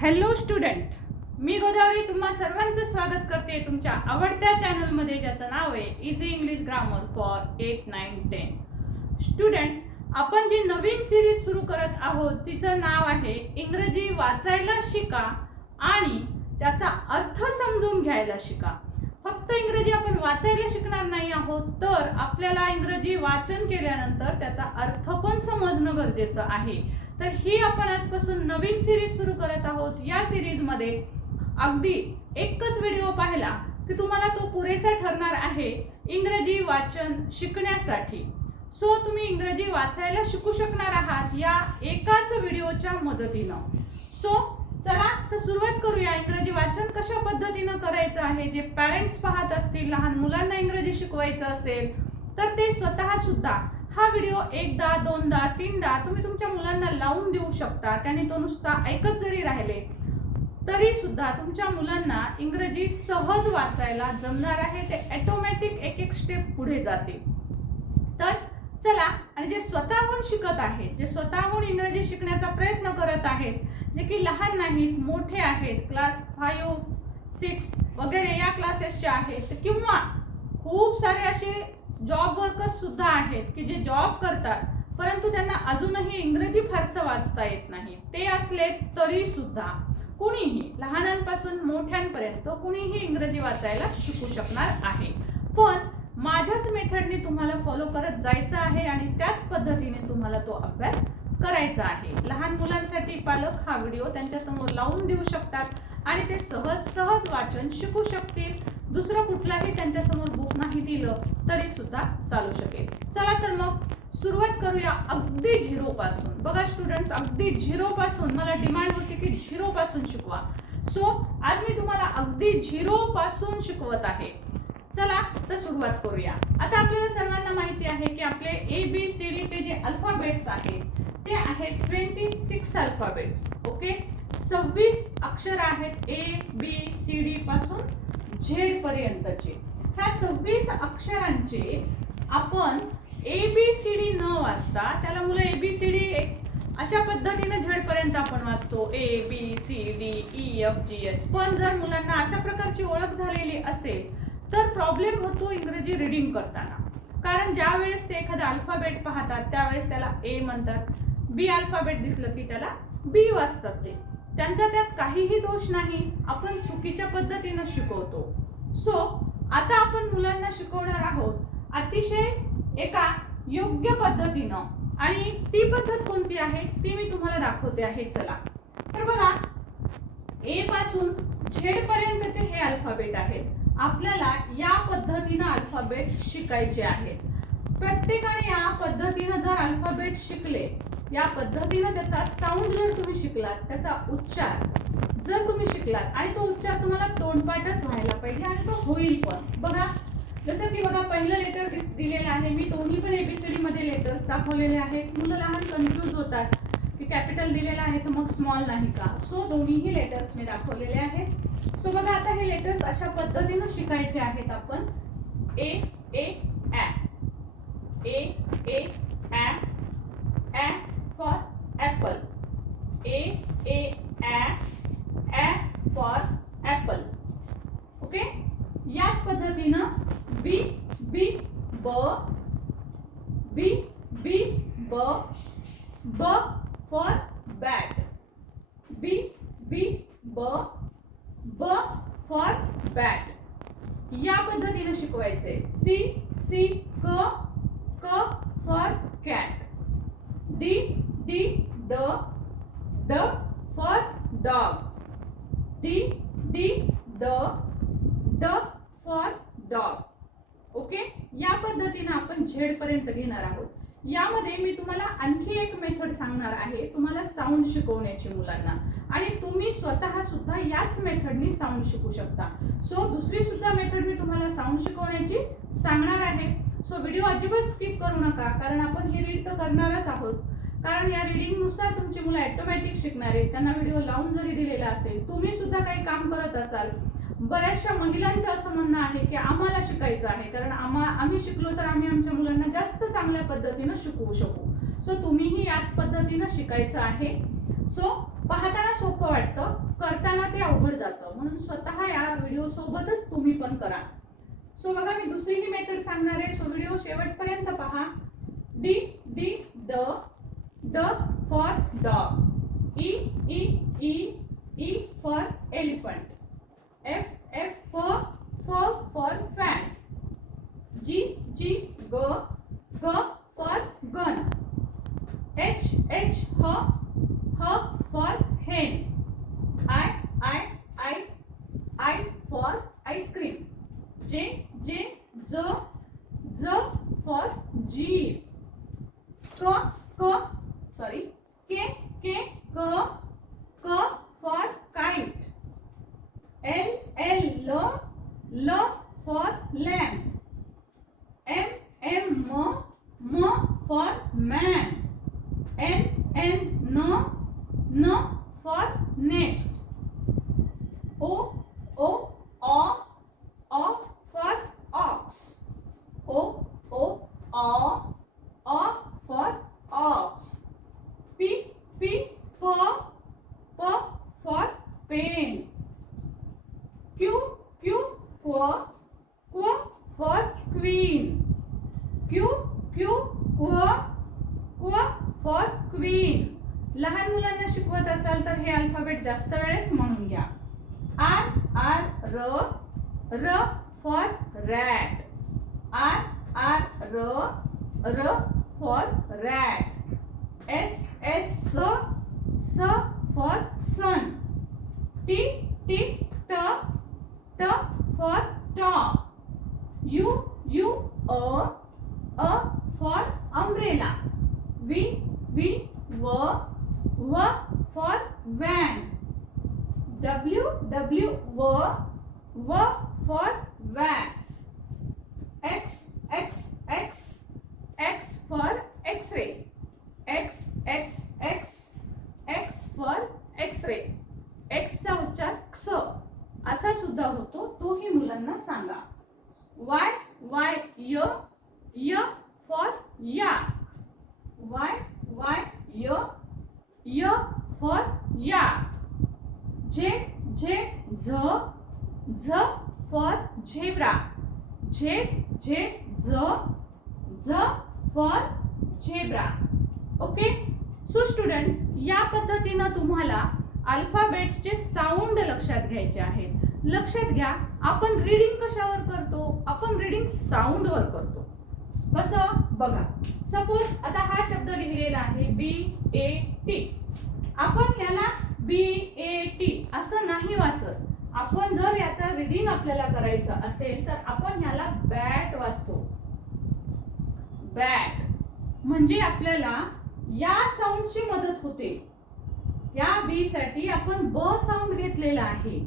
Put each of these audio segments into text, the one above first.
Hello student मी गोदावरी तुम्हा सर्वांचं स्वागत करते तुमच्या आवडत्या चॅनलमध्ये ज्याचं नाव आहे easy English grammar for eight nine ten students आपण जी नवीन सिरीज सुरू करत आहोत तिचं नाव आहे इंग्रजी वाचायला शिका आणि त्याचा अर्थ समजून घ्यायला शिका. फक्त इंग्रजी आपण वाचायला शिकणार नाही आहोत तर आपल्याला इंग्रजी वाचन केल्यानंतर त्याचा अर्थ पण समजणं गरजेचं आहे. तर ही आपण आजपासून नवीन सिरीज सुरू करत आहोत. या सिरीजमध्ये अगदी एकच व्हिडिओ पाहिला की तुम्हाला तो पुरेसा ठरणार आहे इंग्रजी वाचन शिकण्यासाठी. सो तुम्ही इंग्रजी वाचायला शिकू शकणार आहात या एकाच व्हिडिओच्या मदतीनं. सो चला तर सुरुवात करूया. इंग्रजी वाचन कशा पद्धतीनं करायचं आहे? जे पॅरेंट्स पाहत असतील लहान मुलांना इंग्रजी शिकवायचं असेल तर ते स्वतः सुद्धा हा व्हिडिओ एकदा दोनदा तीनदा तुम्ही तुमच्या मुलांना लावून देऊ शकता. त्याने तो नुसता ऐकत जरी राहिले तरी सुद्धा तुमच्या मुलांना इंग्रजी सहज वाचायला जमणार आहे. ते ऑटोमॅटिक एक एक स्टेप पुढे जाते तर चला आणि जे स्वतःहून शिकत आहेत जे स्वतःहून इंग्रजी शिकण्याचा प्रयत्न करत आहेत जे की लहान नाहीत मोठे आहेत क्लास फाईव्ह सिक्स वगैरे या क्लासेसचे आहेत किंवा खूप सारे असे जॉब वर्कर्स सुद्धा आहेत की जे जॉब करतात परंतु त्यांना अजूनही इंग्रजी फारसं वाचता येत नाही. ते असले तरी सुद्धा कुणीही लहानांपासून मोठ्यांपर्यंत कुणीही इंग्रजी वाचायला शिकू शकणार आहे. पण माझ्याच मेथडने तुम्हाला फॉलो करत जायचं आहे आणि त्याच पद्धतीने तुम्हाला तो अभ्यास करायचा आहे. लहान मुलांसाठी पालक हा व्हिडिओ त्यांच्यासमोर लावून देऊ शकतात आणि ते सहज सहज वाचन शिकू शकतील. दुसरं कुठलाही त्यांच्यासमोर बुक नाही दिलं तरी सुद्धा चालू शकेल. चला तर मग सुरुवात करूया अगदी झिरो पासून बघा स्टुडंट्स अगदी झिरो पासून मला डिमांड होती की झिरो पासून शिकवा. सो आज मी तुम्हाला अगदी झिरो पासून शिकवत आहे. चला तर सुरुवात करूया. आता आपल्याला सर्वांना माहिती आहे की आपले ए बी सी डी चे जे अल्फाबेट्स आहेत ते आहेत ट्वेंटी सिक्स अल्फाबेट्स ओके सव्वीस अक्षर आहेत ए बी सी डी पासून. झेड पर्यंतचे ह्या सव्वीस अक्षरांचे आपण ए बी सी डी न वाचता त्याला मुलं ए बी सी डी एक अशा पद्धतीने झेडपर्यंत आपण वाचतो. A B C D E F G H पण जर मुलांना अशा प्रकारची ओळख झालेली असेल तर प्रॉब्लेम होतो इंग्रजी रिडिंग करताना. कारण ज्या वेळेस ते एखादा अल्फाबेट पाहतात त्यावेळेस त्याला ए म्हणतात. बी अल्फाबेट दिसलं की त्याला बी वाचतात ते. त्यांचा त्यात काहीही दोष नाही आपण चुकीच्या पद्धतीनं शिकवतो. सो आता आपण मुलांना शिकवणार आहोत अतिशय एका योग्य पद्धतीनं. आणि ती पद्धत कोणती आहे ती मी तुम्हाला दाखवते आहे चला. तर बघा ए पासून झेड पर्यंतचे हे अल्फाबेट आहेत आपल्याला या पद्धतीनं अल्फाबेट शिकायचे आहेत प्रत्येकाने या पद्धतीनं जर अल्फाबेट शिकले या पद्धतीनं त्याचा साऊंड जर तुम्ही शिकलात त्याचा उच्चार जर तुम्ही शिकलात आणि तो उच्चार तुम्हाला तोंडपाठच व्हायला पाहिजे आणि तो होईल पण. बघा जसं की बघा पहिलं लेटर दिलेलं आहे. मी दोन्ही पण एबीसीडी मध्ये लेटर्स दाखवलेले आहेत. मुलं लहान कन्फ्यूज होतात की कॅपिटल दिलेलं आहे तर मग स्मॉल नाही का? सो दोन्हीही लेटर्स मी दाखवलेले आहेत. सो बघा आता हे लेटर्स अशा पद्धतीनं शिकायचे आहेत आपण. A A a A A a a for apple A A a a for apple okay याच पद्धतीनं बी बी ब बी बी ब ब फॉर बॅट बी बी ब ब फॉर बॅट या पद्धतीने शिकवायचे. सी सी क क for cat D D d d for dog D D d d for dog okay या पद्धतीने आपण झेड पर्यंत घेणार आहोत. यामध्ये मी तुम्हाला आणखी एक मेथड सांगणार आहे तुम्हाला साऊंड शिकवण्याची मुलांना. आणि तुम्ही स्वतः सुद्धा याच मेथडनी साऊंड शिकू शकता. सो दुसरी सुद्धा मेथड मी तुम्हाला साऊंड शिकवण्याची सांगणार आहे. सो व्हिडिओ अजिबात स्किप करू नका कारण आपण हे रीड तर करणारच आहोत. कारण या रिडिंगनुसार तुमची मुलं ऑटोमॅटिक शिकणार आहेत. त्यांना व्हिडिओ लावून जरी दिलेला असेल तुम्ही सुद्धा काही काम करत असाल बऱ्याचशा महिलांचं असं म्हणणं आहे की आम्हाला शिकायचं आहे. कारण आम्हा आम्ही शिकलो तर आम्ही आमच्या मुलांना जास्त चांगल्या पद्धतीनं शिकवू शकू. सो तुम्हीही याच पद्धतीनं शिकायचं आहे. सो पाहताना सोपं वाटतं करताना ते अवघड जातं. म्हणून स्वतः या व्हिडिओ सोबतच तुम्ही पण करा. सो बघा मी दुसरीही मेथड सांगणार आहे. सो व्हिडिओ शेवटपर्यंत पहा. D D d d for dog E E E E for elephant F É. R for rat. S S S S for sun. T T T T for top. U U A A for umbrella. V V V V for van. W for van. म्हणजे झ झ for zebra. Z Z z z for zebra. Okay? So students या पद्धतीनं तुम्हाला अल्फाबेट्सचे sound लक्षात घ्यायचे आहेत. लक्षात घ्या आपण रीडिंग कशावर करतो? आपण रीडिंग साऊंडवर करतो. कसं? बघा. सपोज आता हा शब्द लिहिलेला आहे बी ए टी आपण याला बी ए टी असं नाही वाचत. आपण जर याचा रीडिंग आपल्याला करायचं असेल तर आपण याला बॅट वाचतो. बॅट म्हणजे आपल्याला या साऊंडची मदत होते. या बी साठी आपण ब साऊंड घेतलेला आहे.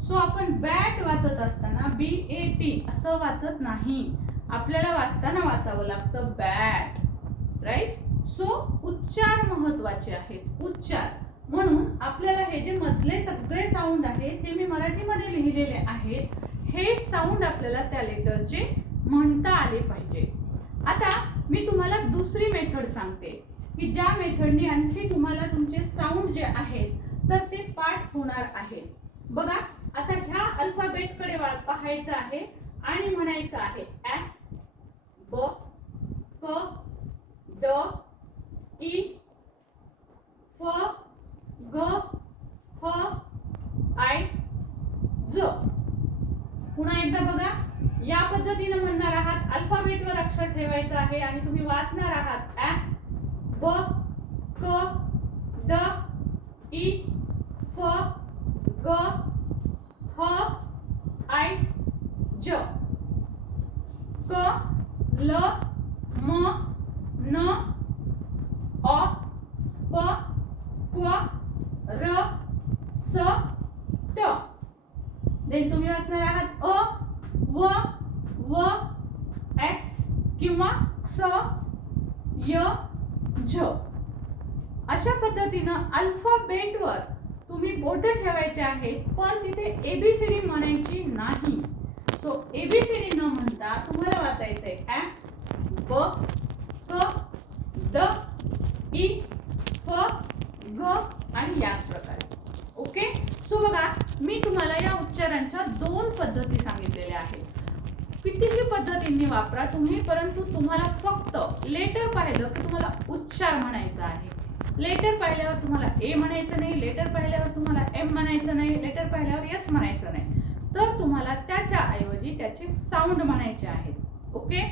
सो आपण बॅट वाचत असताना बी ए टी असं वाचत नाही. आपल्याला वाचताना वाचावं लागतं बॅट राईट सो उच्चार महत्त्वाचे आहेत. उच्चार. म्हणून आपल्याला हे जे मधले सगळे साऊंड आहेत जे मी मराठीमध्ये लिहिलेले आहेत हे साऊंड आपल्याला त्या लेटरचे म्हणता आले पाहिजे. आता मी तुम्हाला दुसरी मेथड सांगते की ज्या मेथडने आणखी तुम्हाला तुमचे साऊंड जे आहेत तर ते पाठ होणार आहे. बघा आता ह्या अल्फाबेटकडे पाहायचं आहे आणि म्हणायचं आहे ॲप ब क ड ई फ ग ह आय ज पुन्हा एकदा बघा या पद्धतीने म्हणणार आहात अल्फाबेटवर अक्षर ठेवायचं आहे आणि तुम्ही वाचणार आहात. ऍ ब क ड ई फ ग ह आय ज. क ल म न अ प क्व र स ट देन तुम्ही वाचणार आहात अ व व एक्स किंवा क्स य झ अशा पद्धतीनं अल्फाबेटवर तुम्ही बोट ठेवायचे आहेत पण तिथे एबीसीडी म्हणायची नाही. सो एबीसीडी न म्हणता तुम्हाला वाचायचंय ॲ ब क द ई फ ग आणि याच प्रकारे. ओके सो बघा मी तुम्हाला या उच्चारांच्या दोन पद्धती सांगितलेल्या आहेत. कितीही पद्धतींनी वापरा तुम्ही परंतु तुम्हाला फक्त लेटर पाहिलं की तुम्हाला उच्चार म्हणायचा आहे. लेटर पाहिल्यावर तुम्हाला ए म्हणायचं नाही लेटर पाहिल्यावर तुम्हाला एम म्हणायचं नाही लेटर पाहिल्यावर एस म्हणायचं नाही. तर तुम्हाला त्याच्या ऐवजी त्याचे साऊंड म्हणायचे आहेत. ओके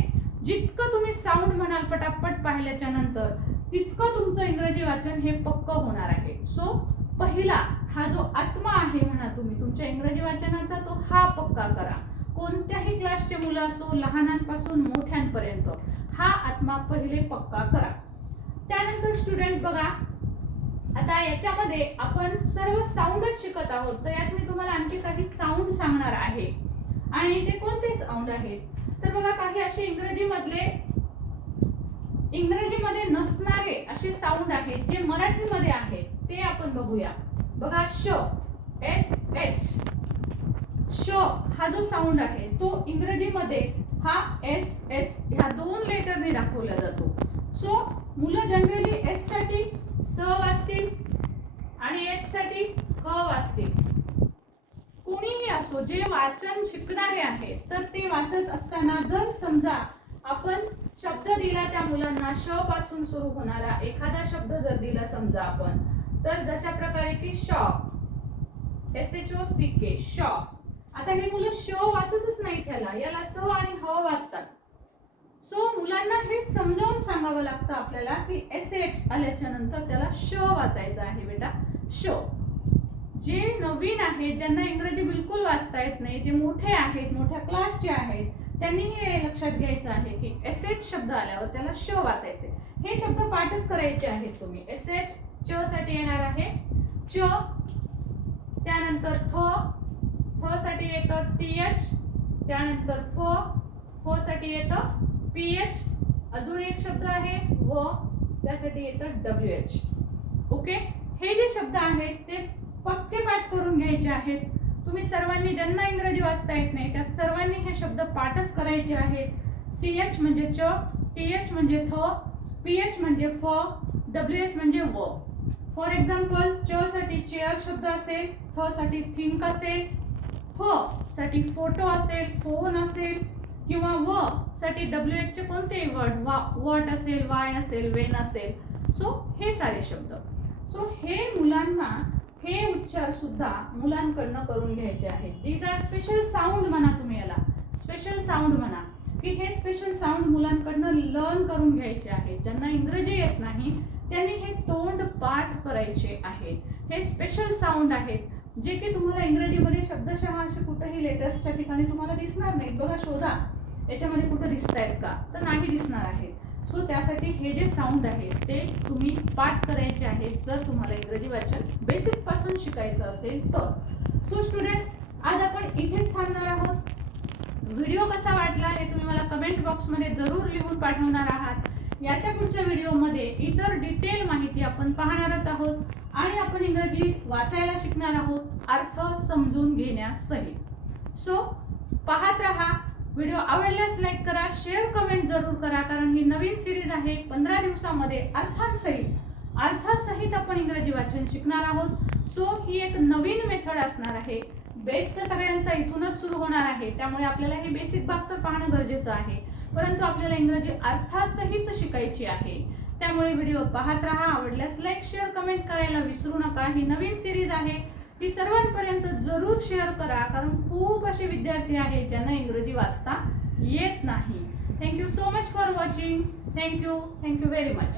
जितकं तुम्ही साऊंड म्हणाल पटापट पाहिल्याच्या नंतर तितकं तुमचं इंग्रजी वाचन हे पक्क होणार आहे. सो पहिला हा जो आत्मा आहे म्हणा तुम्ही तुमच्या इंग्रजी वाचनाचा तो हा पक्का करा. कोणत्याही क्लासचे मुलं असो लहानांपासून मोठ्यांपर्यंत हा आत्मा पहिले पक्का करा. त्यानंतर स्टुडंट बघा. आता याच्यामध्ये आपण सर्व साऊंडच शिकत आहोत. तर यात मी तुम्हाला आणखी काही साऊंड सांगणार आहे. आणि ते कोणते साऊंड आहेत? तर बघा काही असे इंग्रजी मधले इंग्रजीमध्ये नसणारे असे साऊंड आहेत जे मराठीमध्ये आहेत. ते आपण बघूया. बघा श एस एच. श हा जो साऊंड आहे तो इंग्रजीमध्ये हा एस एच ह्या दोन लेटरने दाखवला जातो. सो मुलं जनरली एससाठी स वाचतील आणि एच साठी क वाचतील. कोणीही असो जे वाचन शिकणारे आहेत तर ते वाचत असताना जर समजा आपण शब्द दिला त्या मुलांना श पासून सुरू होणारा एखादा शब्द जर दिला समजा आपण तर जशा प्रकारे की shop S H O C K shop आता हे मुलं श वाचतच नाही त्याला याला स आणि ह वाचतात. सो मुलांना हे समजावून सांगावं लागतं आपल्याला की एस एच आल्याच्यानंतर त्याला श वाचायचं आहे बेटा. श. जे नवीन आहेत ज्यांना इंग्रजी बिलकुल वाचता येत नाही जे मोठे आहेत मोठ्या क्लासचे आहेत त्यांनी हे लक्षात घ्यायचं आहे की एस एच शब्द आल्यावर त्याला श वाचायचे. हे शब्द पाठच करायचे आहेत तुम्ही. एस एच च साठी येणार आहे. च त्यानंतर थ थ साठी येतं टी एच त्यानंतर फ फ साठी येतं पी एच अजून एक शब्द आहे व त्यासाठी येतं डब्ल्यू एच ओके हे जे शब्द आहेत ते पक्के पाठ करून घ्यायचे आहेत. तुम्ही सर्वांनी ज्यांना इंग्रजी वाचता येत नाही त्या सर्वांनी हे शब्द पाठच करायचे आहेत. सी एच म्हणजे च टी एच म्हणजे थ पी एच म्हणजे फ डब्ल्यू एच म्हणजे व. फॉर एक्झाम्पल च साठी चेअर शब्द असेल थ साठी थिंक असेल ह साठी फोटो असेल फोन असेल किंवा व साठी डब्ल्यू एचचे कोणतेही वर्ड वा वॉट असेल वाय असेल वेन असेल. सो हे सारे शब्द. सो हे मुलांना हे उच्चार सुद्धा मुलांकडनं करून घ्यायचे आहेत. दीज आर स्पेशल साऊंड म्हणा तुम्ही याला. स्पेशल साऊंड म्हणा. की हे स्पेशल साऊंड मुलांकडनं लर्न करून घ्यायचे आहेत. ज्यांना इंग्रजी येत नाही त्यांनी हे तोंड पाठ करायचे आहेत. हे स्पेशल साऊंड आहेत. जे की तुम्हाला इंग्रजीमध्ये शब्दशः असे कुठेही लेटेस्टच्या ठिकाणी तुम्हाला दिसणार नाहीत. बघा शोधा. याच्यामध्ये कुठं दिसत आहेत का? तर नाही दिसणार आहे सो त्यासाठी हे जे साऊंड आहेत ते तुम्ही पाठ करायचे आहेत जर तुम्हाला इंग्रजी वाचन बेसिकपासून शिकायचं असेल तर. सो स्टुडंट आज आपण इथेच थांबणार आहोत. व्हिडिओ कसा वाटला हे तुम्ही मला कमेंट बॉक्समध्ये जरूर लिहून पाठवणार आहात. याच्या पुढच्या व्हिडिओमध्ये इतर डिटेल माहिती आपण पाहणारच आहोत. आणि आपण इंग्रजी वाचायला शिकणार आहोत अर्थ समजून घेण्यासहित सो पाहत रहा. व्हिडिओ आवडल्यास लाईक करा शेअर कमेंट जरूर करा कारण ही नवीन सिरीज आहे पंधरा दिवसामध्ये अर्थांसहित. अर्थासहित आपण इंग्रजी वाचन शिकणार आहोत. सो ही एक नवीन मेथड असणार आहे. बेस तर सगळ्यांचा इथूनच सुरू होणार आहे. त्यामुळे आपल्याला हे बेसिक भाग तर पाहणं गरजेचं आहे. परंतु आपल्याला इंग्रजी अर्थासहित शिकायची आहे. त्यामुळे व्हिडिओ पाहत राहा आवडल्यास लाईक शेअर कमेंट करायला विसरू नका. ही नवीन सिरीज आहे. ती सर्वांपर्यंत जरूर शेअर करा कारण खूप असे विद्यार्थी आहेत ज्यांना इंग्रजी वाचता येत नाही. Thank you so much for watching thank you thank you very much